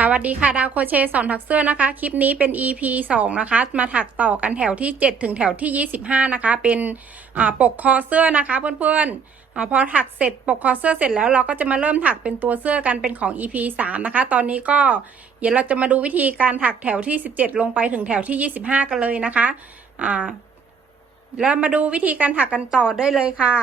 ค่ะสวัสดีค่ะดาวโคเชสอนถักเสื้อนะคะ คลิปนี้เป็น EP 2 นะคะ มาถักต่อกันแถวที่ 7 ถึงแถวที่ 25 นะคะ เป็นปกคอเสื้อนะคะเพื่อนๆพอถักเสร็จปกคอเสื้อเสร็จแล้วเราก็จะมาเริ่มถักเป็นตัวเสื้อกันเป็นของ EP 3 นะคะ ตอนนี้ก็เดี๋ยวเราจะมาดูวิธีการถักแถวที่ 17 ลงไปถึงแถวที่ 25 กันเลยนะคะแล้วมาดูวิธีการถักกันต่อได้เลยค่ะ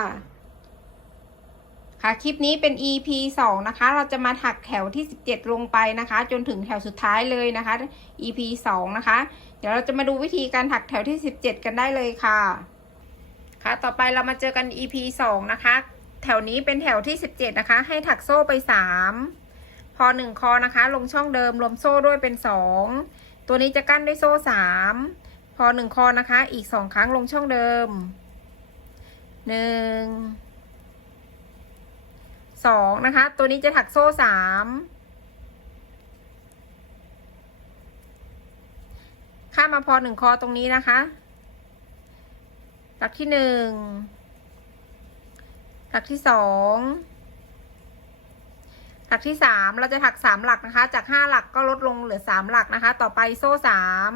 ค่ะ คลิปนี้เป็น EP 2 นะคะ เราจะมาถักแถวที่ 17 ลงไปนะคะ จนถึงแถวสุดท้ายเลยนะคะ EP 2 นะคะ เดี๋ยวเราจะมาดูวิธีการถักแถวที่ 17 กันได้เลยค่ะ ค่ะ ต่อไปเรามาเจอกัน EP 2 นะคะ แถวนี้เป็นแถวที่ 17 นะคะ ให้ถักโซ่ไป 3 พอ 1 คอนะคะ ลงช่องเดิมรวมโซ่ด้วยเป็น 2 ตัวนี้จะกั้นด้วยโซ่ 3 พอ 1 คอนะคะ อีก 2 ครั้งลงช่องเดิม 1 สองนะคะ ตัวนี้จะถักโซ่สามข้ามมาพอหนึ่งคอตรงนี้นะคะ หลักที่หนึ่ง หลักที่สอง หลักที่สามเราจะถักสามหลักนะคะ จากห้าหลักก็ลดลงเหลือสามหลักนะคะ ต่อไปโซ่สาม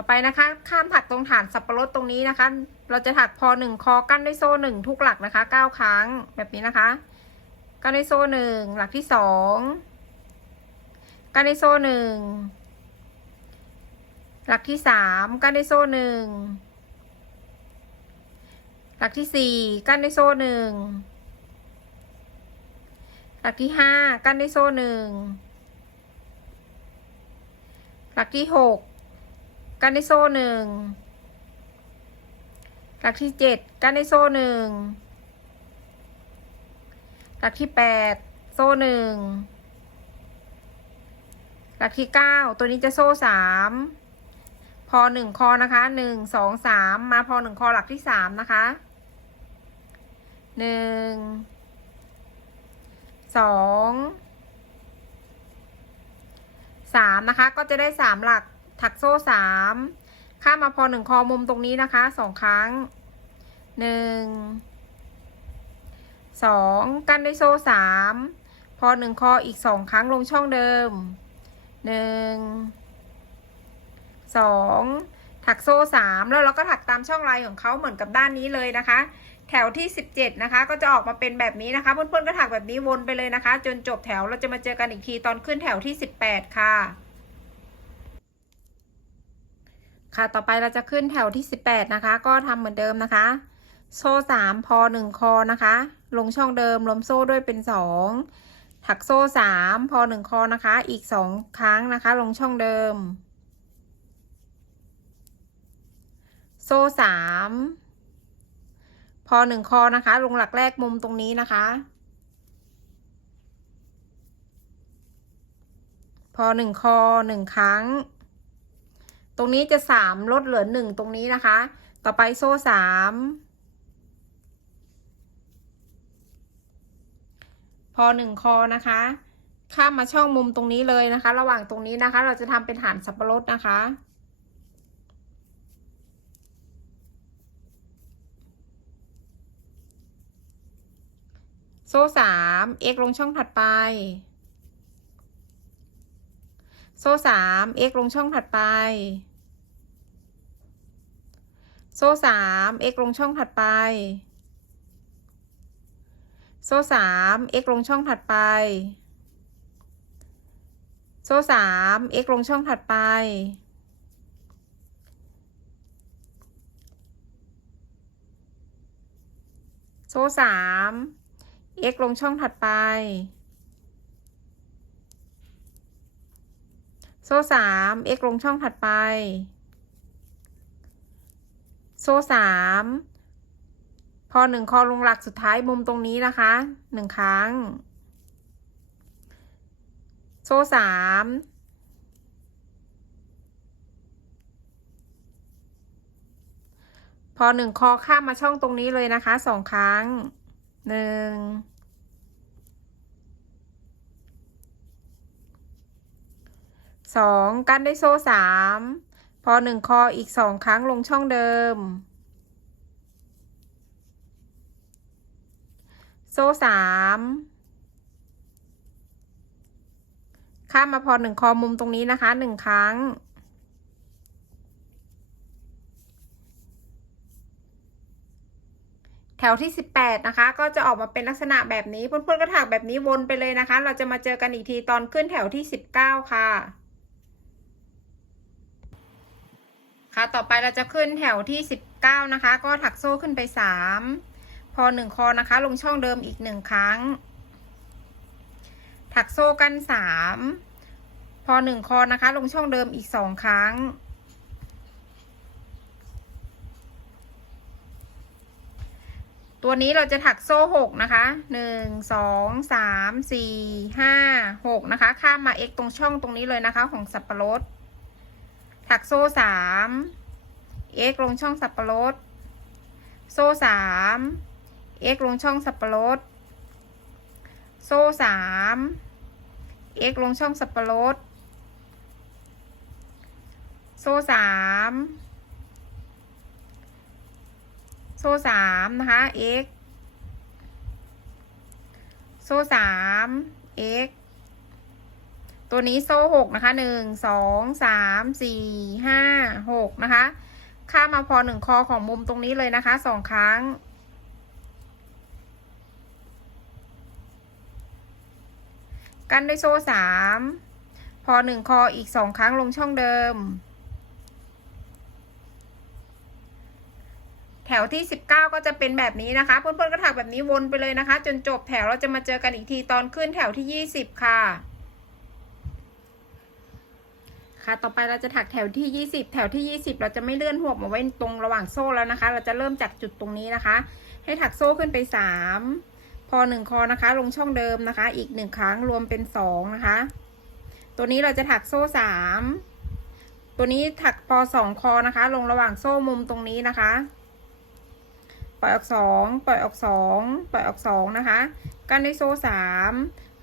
ต่อไปนะคะ ข้ามถักตรงฐานสับปะรดตรงนี้นะคะ เราจะถักพอหนึ่งคอกั้นด้วยโซ่หนึ่งทุกหลักนะคะเก้าครั้งแบบนี้นะคะ กั้นด้วยโซ่หนึ่งหลักที่สองกั้นด้วยโซ่หนึ่งหลักที่สามกั้นด้วยโซ่หนึ่งหลักที่สี่กั้นด้วยโซ่หนึ่งหลักที่ห้ากั้นด้วยโซ่หนึ่งหลักที่หก กั้นด้วยโซ่หนึ่งหลักที่เจ็ดกั้นด้วยโซ่หนึ่งหลักที่แปดโซ่หนึ่งหลักที่เก้าตัวนี้จะโซ่สามพอหนึ่งคอนะคะหนึ่งสองสามมาพอหนึ่งคอหลักที่สามนะคะหนึ่งสองสามนะคะก็จะได้สามหลัก ถักโซ่สามข้ามมาพอหนึ่งคอมุมตรงนี้นะคะสองครั้งหนึ่งสองกั้นด้วยโซ่สามพอหนึ่งคออีกสองครั้งลงช่องเดิมหนึ่งสองถักโซ่สามแล้วเราก็ถักตามช่องลายของเขาเหมือนกับด้านนี้เลยนะคะ แถวที่สิบเจ็ดนะคะ ก็จะออกมาเป็นแบบนี้นะคะเพื่อนๆก็ถักแบบนี้วนไปเลยนะคะ จนจบแถวเราจะมาเจอกันอีกทีตอนขึ้นแถวที่สิบแปดค่ะ ค่ะ ต่อไปเราจะขึ้นแถวที่สิบแปดนะคะ ก็ทำเหมือนเดิมนะคะ โซ่สามพอหนึ่งคอนะคะ ลงช่องเดิมรวมโซ่ด้วยเป็นสองถักโซ่สามพอหนึ่งคอนะคะ อีกสองครั้งนะคะ ลงช่องเดิม โซ่สามพอหนึ่งคอนะคะ ลงหลักแรกมุมตรงนี้นะคะ พอหนึ่งคอหนึ่งครั้ง ตรงนี้จะสามลดเหลือหนึ่งตรงนี้นะคะ ต่อไปโซ่สามพอหนึ่งคอนะคะ ข้ามมาช่องมุมตรงนี้เลยนะคะ ระหว่างตรงนี้นะคะ เราจะทำเป็นฐานสับปะรดนะคะโซ่สาม x ลงช่องถัดไป โซ่สาม x ลงช่องถัดไป โซ่สาม x ลงช่องถัดไป โซ่สาม x ลงช่องถัดไป โซ่สาม x ลงช่องถัดไป โซ่สาม x ลงช่องถัดไป โซ่สาม x ลงช่องถัดไป ซ่สามพอหนึ่งคอลงหลักสุดท้ายมุมตรงนี้นะคะหนึ่งครั้ง โซ่สามพอหนึ่งคอข้ามมาช่องตรงนี้เลยนะคะสองครั้งหนึ่งสองกั้นด้วยโซ่สาม พอหนึ่งคออีกสองครั้งลงช่องเดิม โซ่สามข้ามมาพอหนึ่งคอมุมตรงนี้นะคะหนึ่งครั้ง แถวที่สิบแปดนะคะ ก็จะออกมาเป็นลักษณะแบบนี้เพื่อนๆก็ถักแบบนี้วนไปเลยนะคะ เราจะมาเจอกันอีกทีตอนขึ้นแถวที่สิบเก้าค่ะ ค่ะต่อไปเราจะขึ้นแถวที่สิบเก้านะคะ ก็ถักโซ่ขึ้นไปสามพอหนึ่งคอนะคะ ลงช่องเดิมอีกหนึ่งครั้ง ถักโซ่กันสามพอหนึ่งคอนะคะ ลงช่องเดิมอีกสองครั้ง ตัวนี้เราจะถักโซ่หกนะคะหนึ่งสองสามสี่ห้าหกนะคะ ข้ามมา x ตรงช่องตรงนี้เลยนะคะของสับปะรด ถักโซ่สาม x ลงช่องสับปะรด โซ่สาม x ลงช่องสับปะรด โซ่สาม x ลงช่องสับปะรด โซ่สามโซ่สามนะคะ x โซ่สาม x ตัวนี้โซ่หกนะคะหนึ่งสองสามสี่ห้าหกนะคะข้ามาพอหนึ่งคอของมุมตรงนี้เลยนะคะสองครั้ง กันด้วยโซ่สามพอหนึ่งคออีกสองครั้งลงช่องเดิม แถวที่สิบเก้าก็จะเป็นแบบนี้นะคะเพื่อนๆก็ถักแบบนี้วนไปเลยนะคะ จนจบแถวเราจะมาเจอกันอีกทีตอนขึ้นแถวที่ยี่สิบค่ะ ค่ะ ต่อไปเราจะถักแถวที่ยี่สิบแถวที่ยี่สิบเราจะไม่เลื่อนหัวมาไว้ตรงระหว่างโซ่แล้วนะคะ เราจะเริ่มจากจุดตรงนี้นะคะ ให้ถักโซ่ขึ้นไปสามพอหนึ่งคอนะคะ ลงช่องเดิมนะคะ อีกหนึ่งครั้งรวมเป็นสองนะคะ ตัวนี้เราจะถักโซ่สามตัวนี้ถักพอสองคอนะคะ ลงระหว่างโซ่มุมตรงนี้นะคะปล่อยออกสองปล่อยออกสองปล่อยออกสองนะคะ กันด้วยโซ่สาม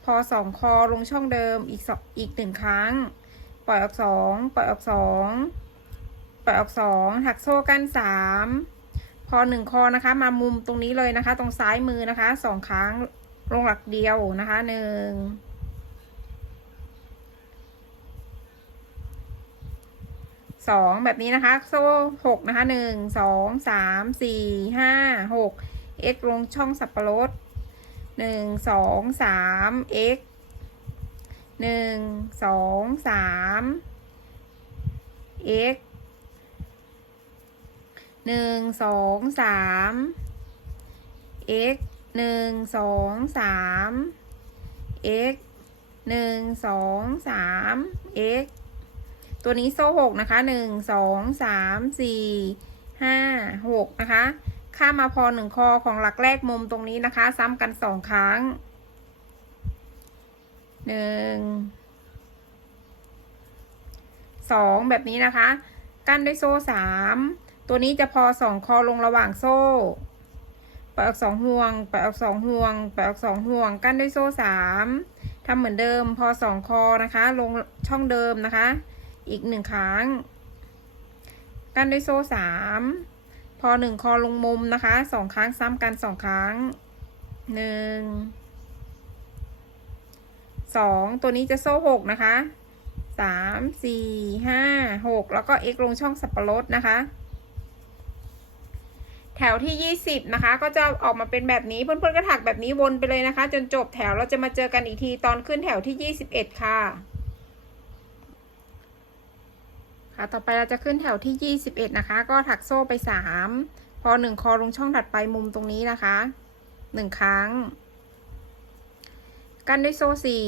พอสองคอลงช่องเดิมอีกสองอีกหนึ่งครั้ง ปล่อยออกสองปล่อยออกสองปล่อยออกสองถักโซ่กันสามพอหนึ่งคอนะคะ มามุมตรงนี้เลยนะคะ ตรงซ้ายมือนะคะสองครั้งลงหลักเดียวนะคะหนึ่งสองแบบนี้นะคะ โซ่หกนะคะหนึ่งสองสามสี่ห้าหก x ลงช่องสับปะรดหนึ่งสองสาม x หนึ่งสองสาม x หนึ่งสองสาม x หนึ่งสองสาม x หนึ่งสองสาม x ตัวนี้โซ่หกนะคะหนึ่งสองสามสี่ห้าหกนะคะ ข้ามมาพอหนึ่งคอของหลักแรกมุมตรงนี้นะคะ ซ้ำกันสองครั้ง หนึ่งสองแบบนี้นะคะ กั้นด้วยโซ่สามตัวนี้จะพอสองคอลงระหว่างโซ่ปล่อยออกสองห่วงปล่อยออกสองห่วงปล่อยออกสองห่วง กั้นด้วยโซ่สามทำเหมือนเดิมพอสองคอนะคะ ลงช่องเดิมนะคะ อีกหนึ่งครั้ง กั้นด้วยโซ่สามพอหนึ่งคอลงมุมนะคะสองครั้งซ้ำกันสองครั้งหนึ่ง สองตัวนี้จะโซ่หกนะคะสามสี่ห้าหกแล้วก็ x ลงช่องสับปะรดนะคะ แถวที่ยี่สิบนะคะ ก็จะออกมาเป็นแบบนี้เพื่อนๆก็ถักแบบนี้วนไปเลยนะคะ จนจบแถวเราจะมาเจอกันอีกทีตอนขึ้นแถวที่ยี่สิบเอ็ดค่ะค่ะ ต่อไปเราจะขึ้นแถวที่ยี่สิบเอ็ดนะคะ ก็ถักโซ่ไปสามพอหนึ่งคอลงช่องถัดไปมุมตรงนี้นะคะหนึ่งครั้ง กันด้วยโซ่สี่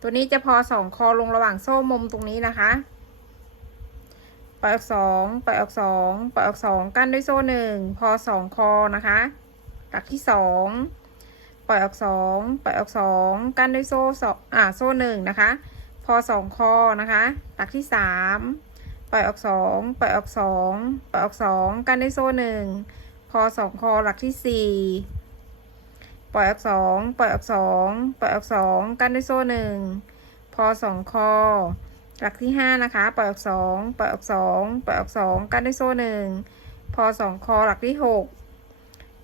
ตัวนี้จะพอสองคอลงระหว่างโซ่มุมตรงนี้นะคะปล่อยออกสองปล่อยออกสองปล่อยออกสองกั้นด้วยโซ่หนึ่งพอสองคอนะคะหลักที่สองปล่อยออกสองปล่อยออกสองกั้นด้วยโซ่สองอ่าโซ่หนึ่งนะคะ พอสองคอนะคะหลักที่สามปล่อยออกสองปล่อยออกสองปล่อยออกสองกั้นด้วยโซ่หนึ่งพอสองคอหลักที่สี่ ปล่อยออกสองปล่อยออกสองปล่อยออกสองกั้นด้วยโซ่หนึ่งพอสองคอ หลักที่ห้านะคะ ปล่อยออกสองปล่อยออกสองปล่อยออกสองกั้นด้วยโซ่หนึ่งพอสองคอหลักที่หก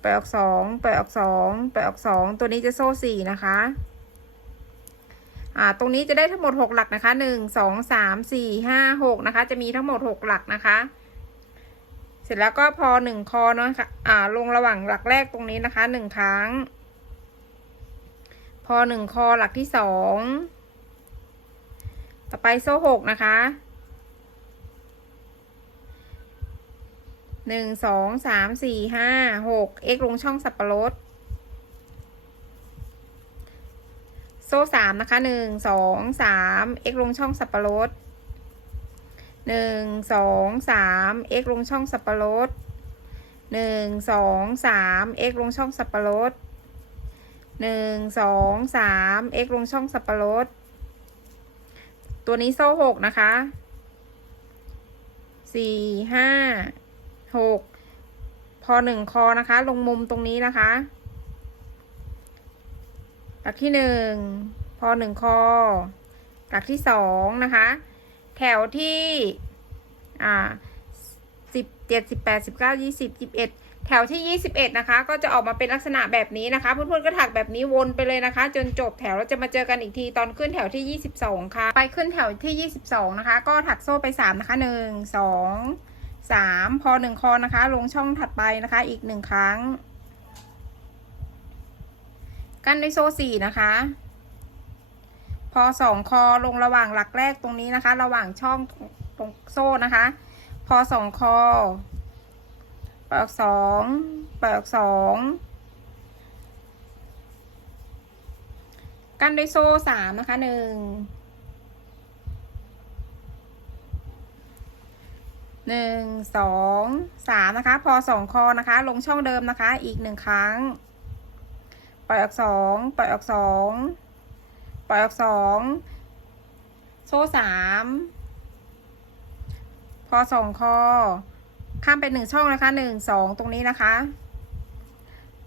ปล่อยออกสองปล่อยออกสองปล่อยออกสองตัวนี้จะโซ่สี่นะคะ อ่า ตรงนี้จะได้ทั้งหมดหกหลักนะคะหนึ่งสองสามสี่ห้าหกนะคะ จะมีทั้งหมดหกหลักนะคะ เสร็จแล้วก็พอหนึ่งคอเนาะค่ะ อ่า ลงระหว่างหลักแรกตรงนี้นะคะหนึ่งครั้ง พอหนึ่งคอหลักที่สอง ต่อไปโซ่หกนะคะหนึ่งสองสามสี่ห้าหก x ลงช่องสับปะรด โซ่สามนะคะหนึ่งสองสาม x ลงช่องสับปะรดหนึ่งสองสาม x ลงช่องสับปะรดหนึ่งสองสาม x ลงช่องสับปะรด หนึ่งสองสาม x ลงช่องสับปะรด ตัวนี้โซ่หกนะคะสี่ห้าหกพอหนึ่งคอนะคะ ลงมุมตรงนี้นะคะหลักที่หนึ่งพอหนึ่งคอหลักที่สองนะคะ แถวที่อ่าสิบเจ็ดสิบแปดสิบเก้ายี่สิบสิบเอ็ด แถวที่ยี่สิบเอ็ดนะคะ ก็จะออกมาเป็นลักษณะแบบนี้นะคะเพื่อนๆก็ถักแบบนี้วนไปเลยนะคะ จนจบแถวเราจะมาเจอกันอีกทีตอนขึ้นแถวที่ยี่สิบสองค่ะ ไปขึ้นแถวที่ยี่สิบสองนะคะ ก็ถักโซ่ไปสามนะคะหนึ่งสองสามพอหนึ่งคอนะคะ ลงช่องถัดไปนะคะอีกหนึ่งครั้ง กั้นด้วยโซ่สี่นะคะ พอสองคอลงระหว่างหลักแรกตรงนี้นะคะ ระหว่างช่องตรงโซ่นะคะ พอสองคอ ปล่อยออกสองปล่อยออกสองกั้นด้วยโซ่สามนะคะหนึ่งหนึ่งสองสามนะคะ พอสองคอนะคะ ลงช่องเดิมนะคะ อีกหนึ่งครั้ง ปล่อยออกสองปล่อยออกสองปล่อยออกสองโซ่สามพอสองคอ ข้ามไปหนึ่งช่องนะคะหนึ่งสองตรงนี้นะคะ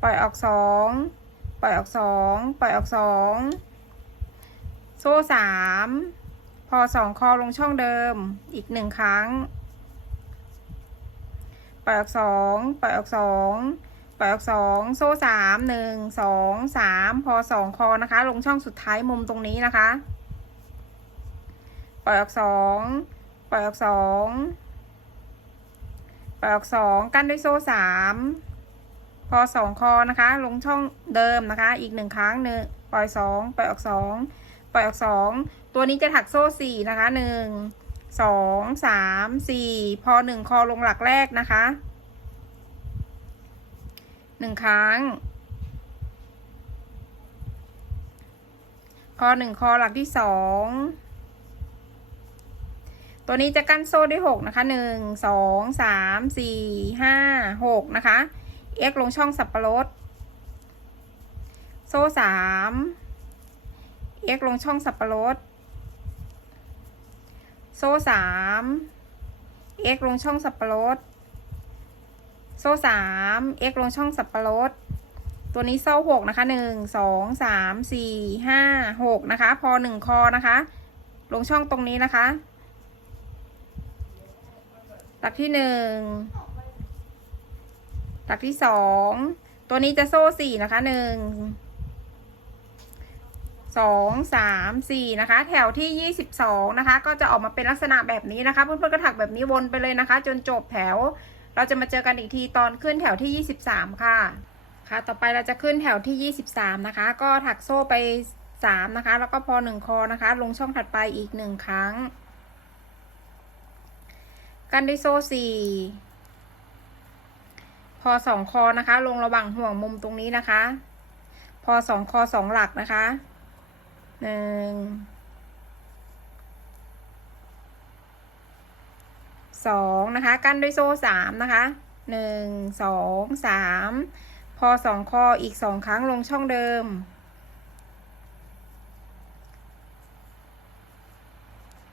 ปล่อยออกสองปล่อยออกสองปล่อยออกสองโซ่สามพอสองคอลงช่องเดิมอีกหนึ่งครั้ง ปล่อยออกสองปล่อยออกสองปล่อยออกสองโซ่สามหนึ่งสองสามพอสองคอนะคะ ลงช่องสุดท้ายมุมตรงนี้นะคะ ปล่อยออกสองปล่อยออกสอง ปล่อยออกสองกั้นด้วยโซ่สามพอสองคอนะคะ ลงช่องเดิมนะคะ อีกหนึ่งครั้งหนึ่งปล่อยสองปล่อยออกสองปล่อยออกสองตัวนี้จะถักโซ่สี่นะคะหนึ่งสองสามสี่พอหนึ่งคอลงหลักแรกนะคะหนึ่งครั้ง คอหนึ่งคอหลักที่สอง ตัวนี้จะกั้นโซ่ด้วยหกนะคะหนึ่งสองสามสี่ห้าหกนะคะ x ลงช่องสับปะรด โซ่สาม x ลงช่องสับปะรด โซ่สาม x ลงช่องสับปะรด โซ่สาม x ลงช่องสับปะรด ตัวนี้โซ่หกนะคะหนึ่งสองสามสี่ห้าหกนะคะ พอหนึ่งคอนะคะ ลงช่องตรงนี้นะคะ หลักที่หนึ่งหลักที่สอง ตัวนี้จะโซ่สี่นะคะหนึ่ง สองสามสี่นะคะ แถวที่ยี่สิบสองนะคะ ก็จะออกมาเป็นลักษณะแบบนี้นะคะ เพื่อนๆก็ถักแบบนี้วนไปเลยนะคะ จนจบแถว เราจะมาเจอกันอีกทีตอนขึ้นแถวที่ยี่สิบสามค่ะ ค่ะ ต่อไปเราจะขึ้นแถวที่ยี่สิบสามนะคะ ก็ถักโซ่ไปสามนะคะ แล้วก็พอหนึ่งคอนะคะ ลงช่องถัดไปอีกหนึ่งครั้ง กันด้วยโซ่สี่พอสองคอนะคะ ลงระหว่างห่วงมุมตรงนี้นะคะ พอสองคอสองหลักนะคะหนึ่งสองนะคะ กั้นด้วยโซ่สามนะคะหนึ่งสองสามพอสองคออีกสองครั้งลงช่องเดิม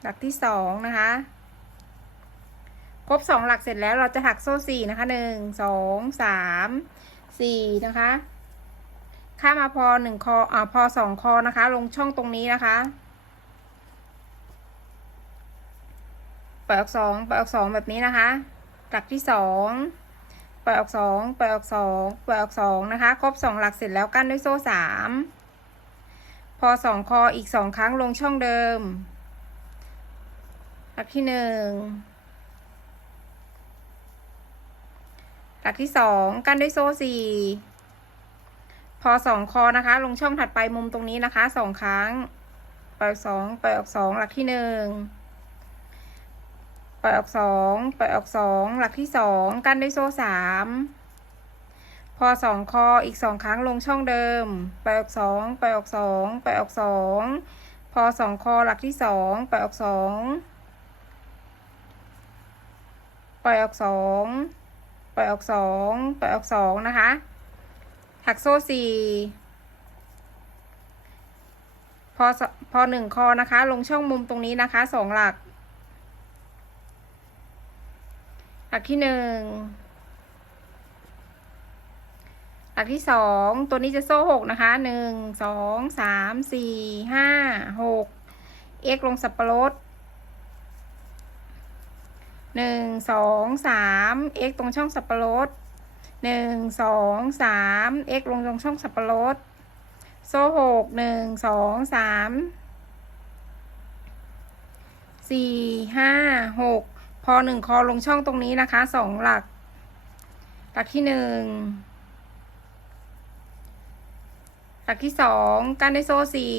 หลักที่สองนะคะ ครบสองหลักเสร็จแล้วเราจะถักโซ่สี่นะคะหนึ่งสองสามสี่นะคะข้ามาพอหนึ่งคออ่าพอสองคอนะคะ ลงช่องตรงนี้นะคะปล่อยออกสองปล่อยออกสองแบบนี้นะคะ หลักที่สองปล่อยออกสองปล่อยออกสองปล่อยออกสองนะคะ ครบสองหลักเสร็จแล้วกั้นด้วยโซ่สามพอสองคออีกสองครั้งลงช่องเดิม หลักที่หนึ่ง หลักที่สองกั้นด้วยโซ่สี่พอสองคอนะคะ ลงช่องถัดไปมุมตรงนี้นะคะสองครั้งปล่อยออกสองปล่อยออกสองหลักที่หนึ่งปล่อยออกสองปล่อยออกสองหลักที่สองกั้นด้วยโซ่สามพอสองคออีกสองครั้งลงช่องเดิมปล่อยออกสองปล่อยออกสองปล่อยออกสองพอสองคอหลักที่สองปล่อยออกสองปล่อยออกสอง ล่อยออกสองปล่อยออกสองนะคะ ถักโซ่สี่พอพอหนึ่งคอนะคะ ลงช่องมุมตรงนี้นะคะสองหลัก หลักที่หนึ่งหลักที่สองตัวนี้จะโซ่หกนะคะหนึ่งสองสามสี่ห้าหกเอ็กลงสับปะรด หนึ่งสองสามเอ็กตรงช่องสับปะรดหนึ่งสองสามเอ็กลงตรงช่องสับปะรดโซ่หกหนึ่งสองสามสี่ห้าหกพอหนึ่งคอลงช่องตรงนี้นะคะสองหลัก หลักที่หนึ่งหลักที่สองการได้โซ่สี่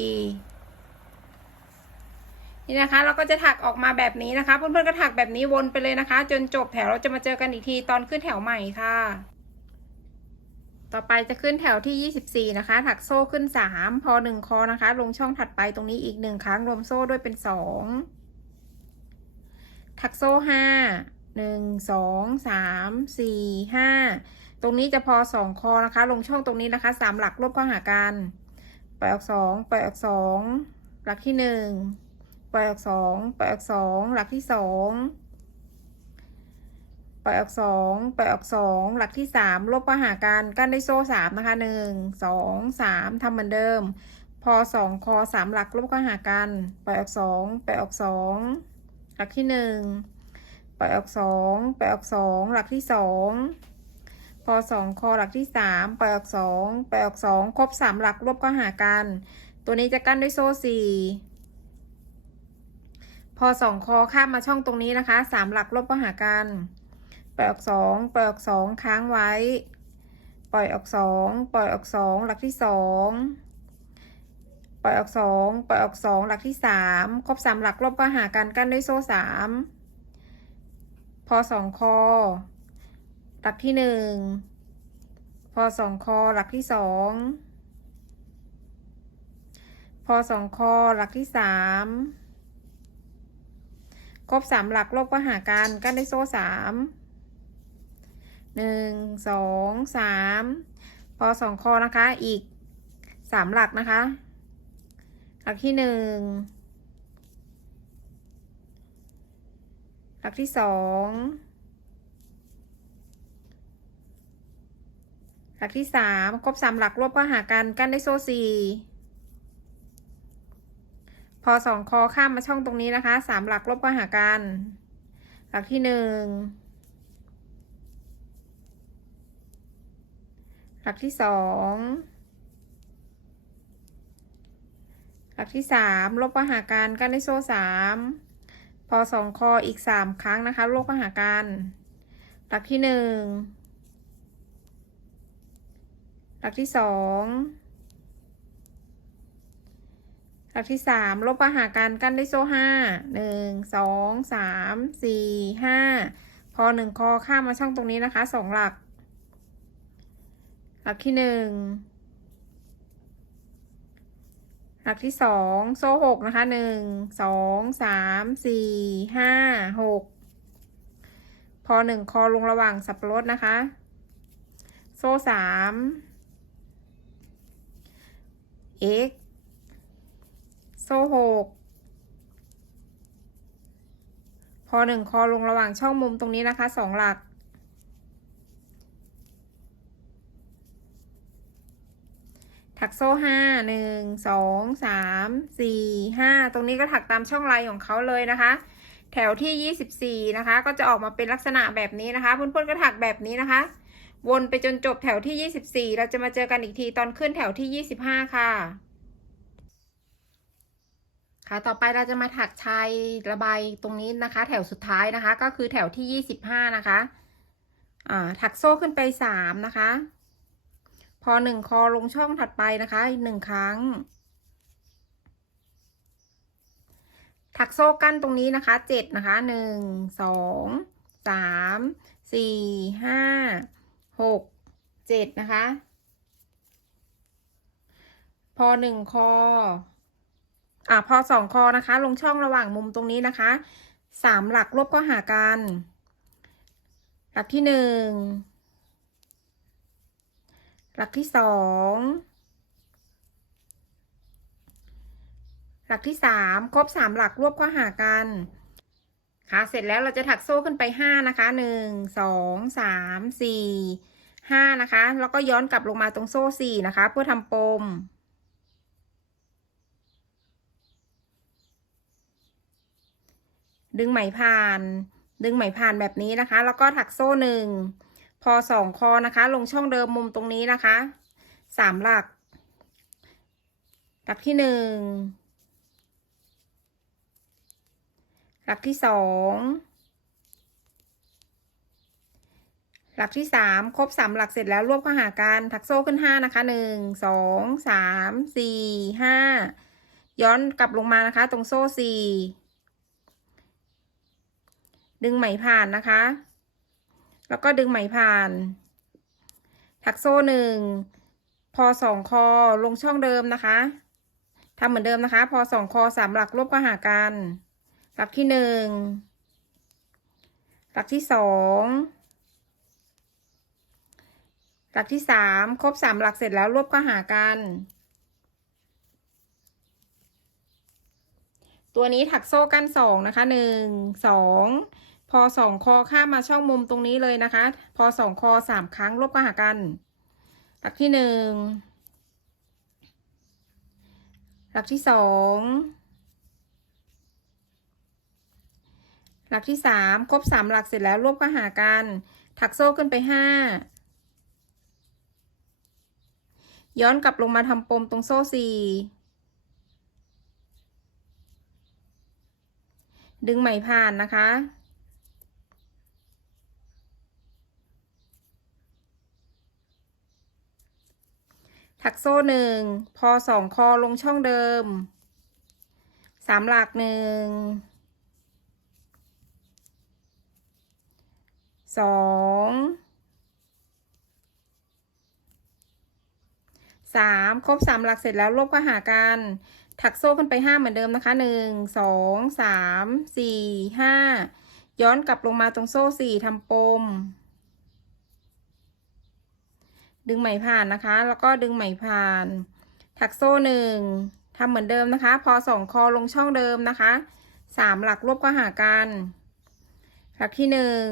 นี่นะคะ เราก็จะถักออกมาแบบนี้นะคะ เพื่อนๆก็ถักแบบนี้วนไปเลยนะคะ จนจบแถวเราจะมาเจอกันอีกทีตอนขึ้นแถวใหม่ค่ะ ต่อไปจะขึ้นแถวที่ 24 นะคะ ถักโซ่ขึ้น 3 พอ 1 คอนะคะ ลงช่องถัดไปตรงนี้อีก 1 ครั้งรวมโซ่ด้วยเป็น 2 ถักโซ่ 5 1 2 3 4 5 ตรงนี้จะพอ 2 คอนะคะ ลงช่องตรงนี้นะคะ 3 หลักลบเข้าหากันปล่อยออก 2 ปล่อยออก 2 หลักที่ 1 ปล่อยออก2ปล่อยออก2หลักที่2ปล่อยออกสองปล่อยออกสองหลักที่สามลบเข้าหากันกั้นได้โซ่สามนะคะหนึ่งสองสามทำเหมือนเดิม พอสองคอสามหลักลบเข้าหากันปล่อยออกสองปล่อยออกสองหลักที่หนึ่งปล่อยออกสองปล่อยออกสองหลักที่สองพอสองคอหลักที่สามปล่อยออกสองปล่อยออกสองครบสามหลักลบเข้าหากัน ตัวนี้จะกั้นด้วยโซ่สี่ พอสองคอข้ามมาช่องตรงนี้นะคะสามหลักลบเข้าหากัน ปล่อยออกสองปล่อยออกสองค้างไว้ ปล่อยออกสองปล่อยออกสองหลักที่สองปล่อยออกสองปล่อยออกสองหลักที่สามครบสามหลักลบก็หากันกั้นด้วยโซ่สามพอสองคอ หลักที่หนึ่งพอสองคอหลักที่สองพอสองคอหลักที่สาม ครบสามหลักลบก็หากันกั้นด้โซ่สามหนึ่งสองสามพอสองคอนะคะอีกสามหลักนะคะ หลักที่หนึ่งหลักที่สองหลักที่สามครบสามหลักรวบก็หากัน กั้นได้โซ่สี่ พอสองคอข้ามมาช่องตรงนี้นะคะสามหลักลบก็หากัน หลักที่หนึ่งหลักที่สองหลักที่สามลบก็หากันกันได้โซ่สามพอสองคออีกสามครั้งนะคะลบก็หากันหลักที่หนึ่งหลักที่สอง หลักที่สามลบก็หากันกันได้โซ่ห้าหนึ่งสองสามสี่ห้าพอหนึ่งคอข้ามมาช่องตรงนี้นะคะสองหลัก หลักที่หนึ่งหลักที่สองโซ่หกนะคะหนึ่งสองสามสี่ห้าหกพอหนึ่งคอลงระหว่างสับปะรดนะคะ โซ่สาม x ซ่หกพอหนึ่งคอลงระหว่างช่องมุมตรงนี้นะคะสองหลัก ถักโซ่ห้าหนึ่งสองสามสี่ห้าตรงนี้ก็ถักตามช่องลายของเขาเลยนะคะ แถวที่ยี่สิบสี่นะคะ ก็จะออกมาเป็นลักษณะแบบนี้นะคะเพื่อนๆก็ถักแบบนี้นะคะ วนไปจนจบแถวที่ยี่สิบสี่เราจะมาเจอกันอีกทีตอนขึ้นแถวที่ยี่สิบห้าค่ะ ค่ะต่อไปเราจะมาถักชายระบายตรงนี้นะคะ แถวสุดท้ายนะคะ ก็คือแถวที่ยี่สิบห้านะคะอ่าถักโซ่ขึ้นไปสามนะคะ พอหนึ่งคอลงช่องถัดไปนะคะหนึ่งครั้ง ถักโซ่กั้นตรงนี้นะคะเจ็ดนะคะหนึ่งสองสามสี่ห้าหกเจ็ดนะคะ พอหนึ่งคอ อ่าพอสองคอนะคะ ลงช่องระหว่างมุมตรงนี้นะคะสามหลักลบก็หากัน หลักที่หนึ่งหลักที่สองหลักที่สามครบสามหลักรวบก็หากันค่ะเสร็จแล้วเราจะถักโซ่ขึ้นไปห้านะคะหนึ่งสองสามสี่ห้านะคะ แล้วก็ย้อนกลับลงมาตรงโซ่สี่นะคะ เพื่อทำปม ดึงไหมผ่าน ดึงไหมผ่านแบบนี้นะคะ แล้วก็ถักโซ่หนึ่งพอสองคอนะคะ ลงช่องเดิมมุมตรงนี้นะคะสามหลัก หลักที่หนึ่งหลักที่สองหลักที่สามครบสามหลักเสร็จแล้วรวบเข้าหากันถักโซ่ขึ้นห้านะคะหนึ่งสองสามสี่ห้าย้อนกลับลงมานะคะ ตรงโซ่สี่ ดึงไหมผ่านนะคะ แล้วก็ดึงไหมผ่าน ถักโซ่หนึ่ง พอสองคอลงช่องเดิมนะคะทำเหมือนเดิมนะคะ พอสองคอสามหลักลบก็หากันหลักที่หนึ่ง หลักที่สอง หลักที่สามครบสามหลักเสร็จแล้วรวบก็หากัน ตัวนี้ถักโซ่กั้นสองนะคะหนึ่งสอง พอสองคอข้ามมาช่องมุมตรงนี้เลยนะคะ พอสองคอสามครั้งรวบก็หากัน หลักที่หนึ่งหลักที่สองหลักที่สามครบสามหลักเสร็จแล้วรวบก็หากัน ถักโซ่ขึ้นไปห้าย้อนกลับลงมาทำปมตรงโซ่สี่ดึงไหมผ่านนะคะ ถักโซ่หนึ่งพอสองคอลงช่องเดิมสามหลักหนึ่งสองสามครบสามหลักเสร็จแล้วรวบก็หากันถักโซ่ขึ้นไปห้าเหมือนเดิมนะคะหนึ่งสองสามสี่ห้าย้อนกลับลงมาตรงโซ่สี่ทำปม ดึงไหมผ่านนะคะ แล้วก็ดึงไหมผ่าน ถักโซ่หนึ่งทำเหมือนเดิมนะคะ พอสองคอลงช่องเดิมนะคะสามหลักรวบก็หากันหลักที่หนึ่ง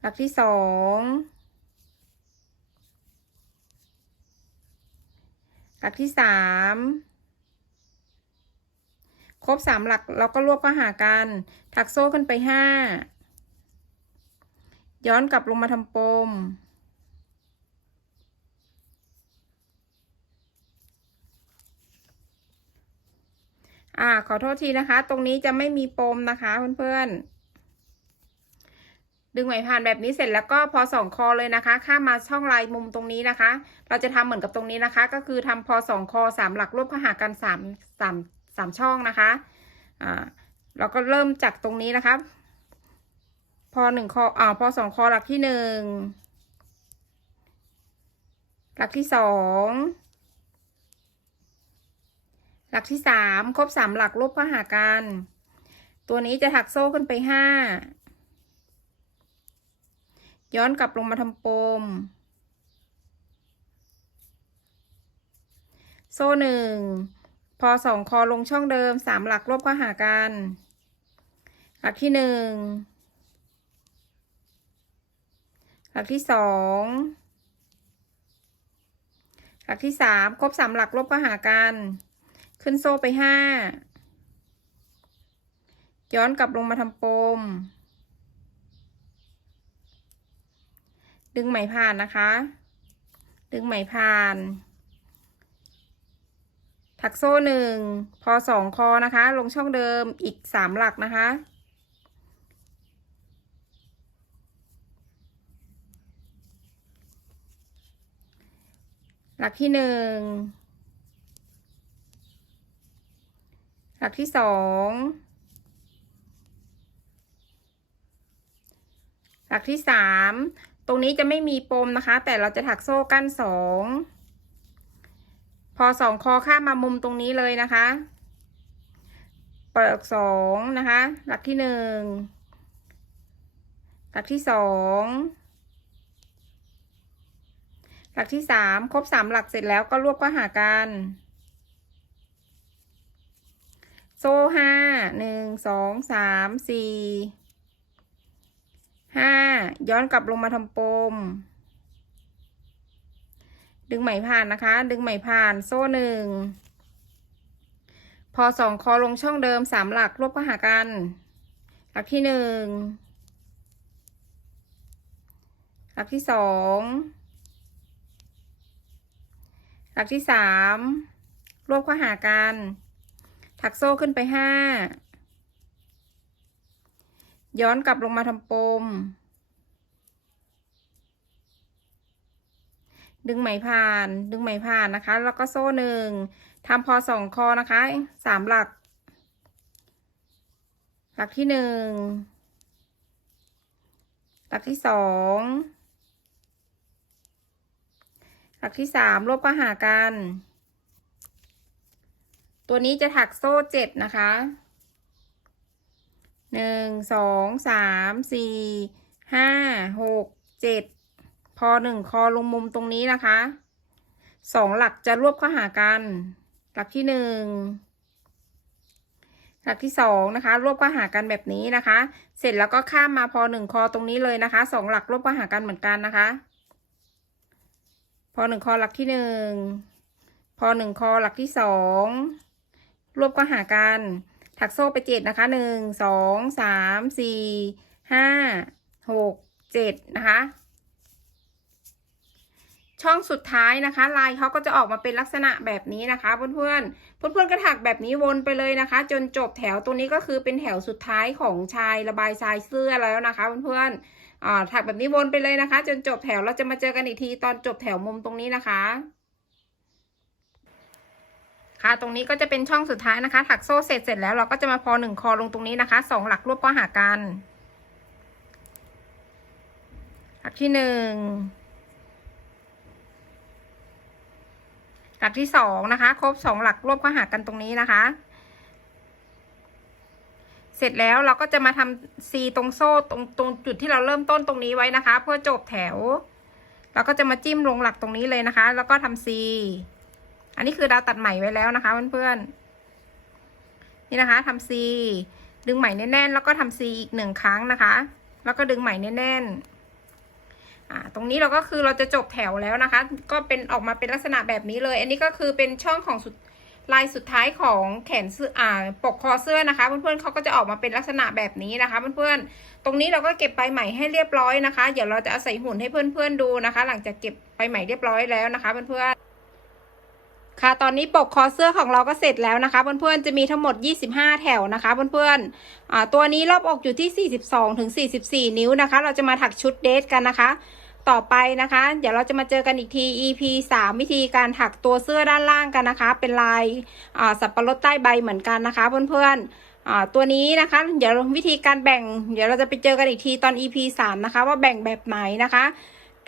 หลักที่สองหลักที่สามครบสามหลักเราก็รวบก็หากัน ถักโซ่ขึ้นไปห้า ย้อนกลับลงมาทำปม อ่า ขอโทษทีนะคะ ตรงนี้จะไม่มีปมนะคะเพื่อนๆ ดึงไหมผ่านแบบนี้เสร็จแล้วก็พอสองคอเลยนะคะ ข้ามมาช่องลายมุมตรงนี้นะคะ เราจะทำเหมือนกับตรงนี้นะคะ ก็คือทำพอสองคอสามหลักรวบเข้าหากันสามสามสามช่องนะคะ อ่าเราก็เริ่มจากตรงนี้นะคะ พอหนึ่งคออ่าพอสองคอหลักที่หนึ่งหลักที่สองหลักที่สามครบสามหลักลบก็หากัน ตัวนี้จะถักโซ่ขึ้นไปห้าย้อนกลับลงมาทำปม โซ่หนึ่งพอสองคอลงช่องเดิมสามหลักลบก็หากัน หลักที่หนึ่ง หลักที่สองหลักที่สามครบสามหลักลบก็หากัน ขึ้นโซ่ไปห้าย้อนกลับลงมาทำปม ดึงไหมผ่านนะคะ ดึงไหมผ่าน ถักโซ่หนึ่ง พอสองคอนะคะ ลงช่องเดิมอีกสามหลักนะคะ หลักที่หนึ่ง หลักที่สอง หลักที่สาม ตรงนี้จะไม่มีปมนะคะ แต่เราจะถักโซ่กั้นสอง พอสองคอข้ามมามุมตรงนี้เลยนะคะ เปิดสองนะคะ หลักที่หนึ่ง หลักที่สอง ลักที่สามครบสามหลักเสร็จแล้วก็รวบก็หากัน โซ่ห้าหนึ่งสองสามสี่ห้าย้อนกลับลงมาทำปม ดึงไหมผ่านนะคะ ดึงไหมผ่านโซ่หนึ่งพอสองคอลงช่องเดิมสามหลักรวบก็หากัน หลักที่หนึ่งหลักที่สอง หลักที่สามรวบเข้าหากัน ถักโซ่ขึ้นไปห้า ย้อนกลับลงมาทำปม ดึงไหมผ่าน ดึงไหมผ่านนะคะ แล้วก็โซ่หนึ่งทำพอสองคอนะคะ สามหลัก หลักที่หนึ่ง หลักที่สอง หลักที่สามรวบก็หากัน ตัวนี้จะถักโซ่เจ็ดนะคะหนึ่งสองสามสี่ห้าหกเจ็ดพอหนึ่งคอลงมุมตรงนี้นะคะสองหลักจะรวบเข้าหากัน หลักที่หนึ่งหลักที่สองนะคะ รวบข้าหากันแบบนี้นะคะ เสร็จแล้วก็ข้ามมาพอหนึ่งคอตรงนี้เลยนะคะสองหลักรวบข้าหากันเหมือนกันนะคะ พอหนึ่งคอหลักที่หนึ่งพอหนึ่งคอหลักที่สองรวบก็หากันถักโซ่ไปเจ็ดนะคะหนึ่งสองสามสี่ห้าหกเจ็ดนะคะ ช่องสุดท้ายนะคะ ลายเขาก็จะออกมาเป็นลักษณะแบบนี้นะคะเพื่อนๆเพื่อนๆก็ถักแบบนี้วนไปเลยนะคะ จนจบแถวตัวนี้ก็คือเป็นแถวสุดท้ายของชายระบายทรายเสื้อแล้วนะคะเพื่อนๆอ่า ถักแบบนี้วนไปเลยนะคะ จนจบแถวเราจะมาเจอกันอีกทีตอนจบแถวมุมตรงนี้นะคะ ค่ะตรงนี้ก็จะเป็นช่องสุดท้ายนะคะ ถักโซ่เสร็จเสร็จแล้วเราก็จะมาพอหนึ่งคอลงตรงนี้นะคะสองหลักรวบก็หากัน หลักที่หนึ่งหลักที่สองนะคะ ครบสองหลักรวบก็หากันตรงนี้นะคะ เสร็จแล้วเราก็จะมาทำซีตรงโซ่ตรงตรงจุดที่เราเริ่มต้นตรงนี้ไว้นะคะ เพื่อจบแถว เราก็จะมาจิ้มลงหลักตรงนี้เลยนะคะ แล้วก็ทำซีอันนี้คือดาวตัดไหมไว้แล้วนะคะเพื่อนๆนี่นะคะทำซีดึงไหมแน่นๆ แล้วก็ทำซีอีกหนึ่งครั้งนะคะ แล้วก็ดึงไหมแน่นๆอ่าตรงนี้เราก็คือเราจะจบแถวแล้วนะคะ ก็เป็นออกมาเป็นลักษณะแบบนี้เลย อันนี้ก็คือเป็นช่องของสุด ลายสุดท้ายของแขนเสื้ออ่าปกคอเสื้อนะคะ เพื่อนๆเขาก็จะออกมาเป็นลักษณะแบบนี้นะคะ เพื่อนๆ ตรงนี้เราก็เก็บใบไหมให้เรียบร้อยนะคะ เดี๋ยวเราจะเอาใส่หุ่นให้เพื่อนๆดูนะคะ หลังจากเก็บใบไหมเรียบร้อยแล้วนะคะ เพื่อนๆค่ะตอนนี้ปกคอเสื้อของเราก็เสร็จแล้วนะคะเพื่อนๆจะมีทั้งหมด 25 แถวนะคะเพื่อนๆอ่าตัวนี้รอบอกอยู่ที่ 42ถึง44 นิ้วนะคะ เราจะมาถักชุดเดทกันนะคะ ต่อไปนะคะ เดี๋ยวเราจะมาเจอกันอีกที EP 3 วิธีการถักตัวเสื้อด้านล่างกันนะคะ เป็นลายสับปะรดใต้ใบเหมือนกันนะคะ เพื่อนๆตัวนี้นะคะ เดี๋ยววิธีการแบ่ง เดี๋ยวเราจะไปเจอกันอีกทีตอน EP 3 นะคะ ว่าแบ่งแบบไหนนะคะ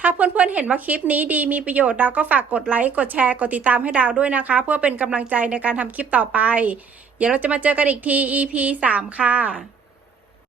ถ้าเพื่อนๆเห็นว่าคลิปนี้ดีมีประโยชน์ดาวก็ฝากกดไลค์กดแชร์กดติดตามให้ดาวด้วยนะคะ เพื่อเป็นกำลังใจในการทำคลิปต่อไป เดี๋ยวเราจะมาเจอกันอีกที EP 3 ค่ะ